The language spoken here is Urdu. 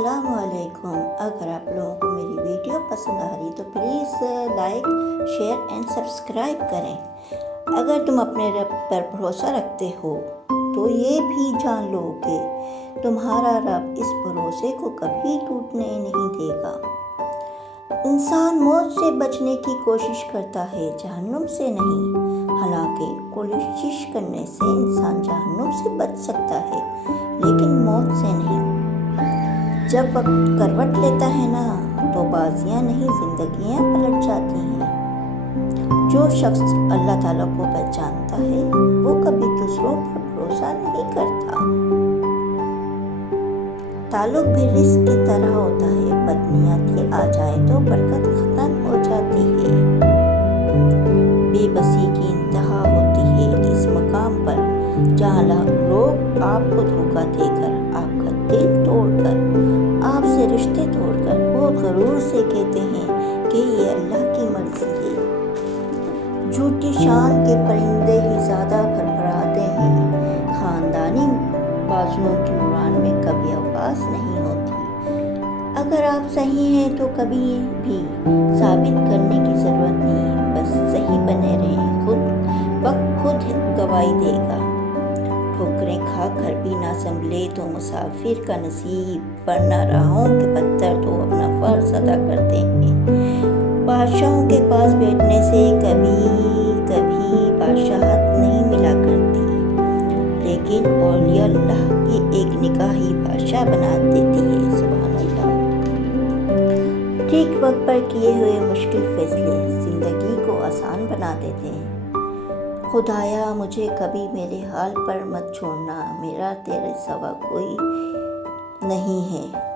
السلام علیکم۔ اگر آپ لوگوں کو میری ویڈیو پسند آ رہی تو please like share and subscribe کریں۔ اگر تم اپنے رب پر بھروسہ رکھتے ہو تو یہ بھی جان لو کہ تمہارا رب اس بھروسے کو کبھی ٹوٹنے نہیں دے گا۔ انسان موت سے بچنے کی کوشش کرتا ہے، جہنم سے نہیں۔ حالانکہ کوشش کرنے سے انسان جہنم سے بچ سکتا ہے لیکن موت سے نہیں۔ جب وقت کروٹ لیتا ہے نا تو بازیاں نہیں زندگیاں پلٹ جاتی ہیں۔ جو شخص اللہ تعالیٰ کو پہچانتا ہے وہ کبھی دوسروں پر بھروسہ نہیں کرتا۔ تعلق بھی رزق کی طرح ہوتا ہے، بدنیتی آ جائے تو برکت ختم ہو جاتی ہے۔ بے بسی کی انتہا ہوتی ہے اس مقام پر جہاں لوگ آپ کو دھوکہ دے کر، آپ کا دل توڑ کر، آپ سے رشتے توڑ کر بہت غرور سے کہتے ہیں کہ یہ اللہ کی مرضی ہے۔ جھوٹی شان کے پرندے ہی زیادہ بھربھراتے ہیں۔ خاندانی بازوؤں کی اڑان میں کبھی آواز نہیں ہوتی۔ اگر آپ صحیح ہیں تو کبھی بھی ثابت کرنے کی ضرورت نہیں، بس صحیح بنے رہیں، وقت خود گواہی دے گا۔ ٹھوکریں کھا کر بھی نہ سنبھلے تو مسافر کا نصیب، ورنہ راہوں کے پتھر تو اپنا فرض ادا کرتے ہیں۔ بادشاہوں کے پاس بیٹھنے سے کبھی بادشاہت نہیں ملا کرتی، لیکن اولیاء اللہ کی ایک نگاہ ہی بادشاہ بنا دیتی ہے۔ سبحان اللہ۔ ٹھیک وقت پر کیے ہوئے مشکل فیصلے زندگی کو آسان بنا دیتے ہیں۔ خدایا مجھے کبھی میرے حال پر مت چھوڑنا، میرا تیرے سوا کوئی نہیں ہے۔